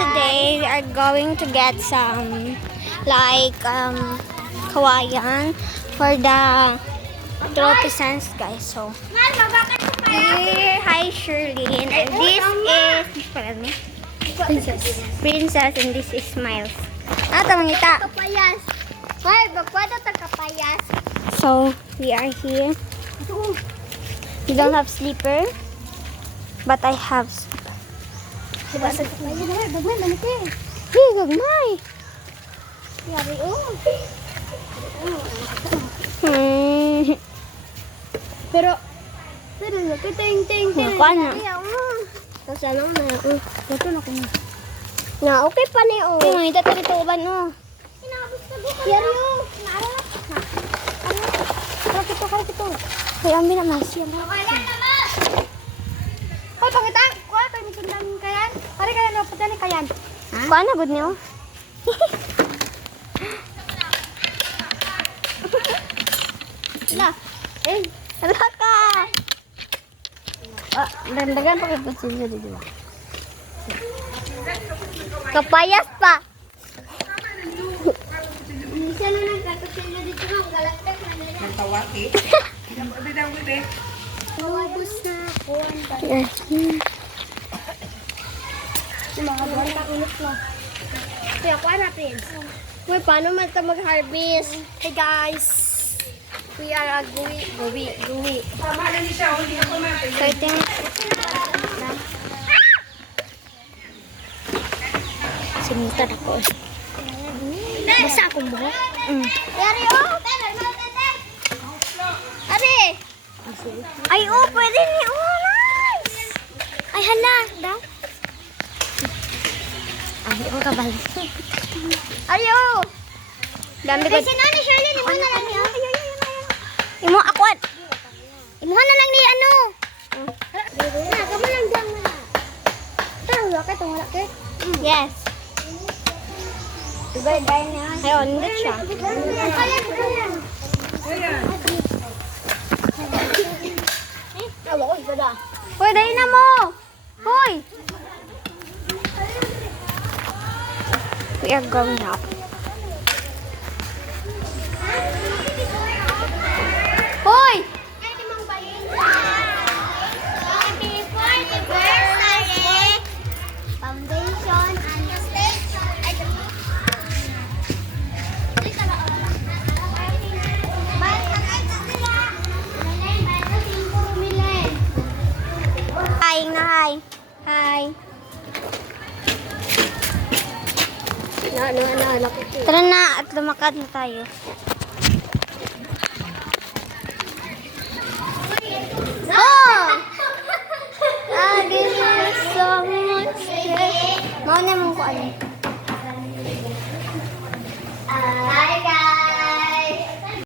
today we are going to get some like kawayan for the trophy sense, guys. So here, hi Shirley, and this is Princess, and this is Smiles. Ngita. Kapayas. Hoy, magkwento ta kapayas. So we are here. We don't have sleeper, but I have sleeper. Diba sa kapayas na, dagman manike. Hey, gagmay. Yari oh. Pero ting. Kuan na. Tapos ano na Ito na ko na. na okay pa ni oh. Ito, ngita tayo ito uban, oh. Yari oh. Kaya Kaya amin na masya na. Hoy, pangita. Kuha tayo ni kinang kayan. Pare kaya na putan ni kayan. Kuan na, good niyo. La. Eh, Hala ka. dandagan pa kay kutsilyo dito. Kapayas pa. Isa na nang kakutsilyo dito ng galaktek na nila. Tawaki. Ubus na ako. Yes. Mga bata ulit na. Kaya kuha natin. Uy, paano man ito mag-harvest? Hey guys! We are a guwi. Tama na ni siya, hindi ako natin. So ito yung... Sinita na ko. Basta akong buhok. Yari oh! Ari! Ay, oh, pwede ni. Oh, nice. Ay, hala! Da? Ay, ang kabal. Ari oh! Dami ko. Kasi nani Shirley, lima na lang niya. Imo, akwat. Imuha na lang ni ano. Na, kamo lang dyan na. Tara, wala ka itong wala ka. Yes. Diba, dahil na. Ayun, hindi siya. Ayan. Awa ko, iba da. Hoy, dahil na mo. Hoy. We are going up. Hoy! Foundation and Hi, na hi. Hi. Tara na at lumakad na tayo. Oh! Ah, this is so much. Mauna mo ko ano.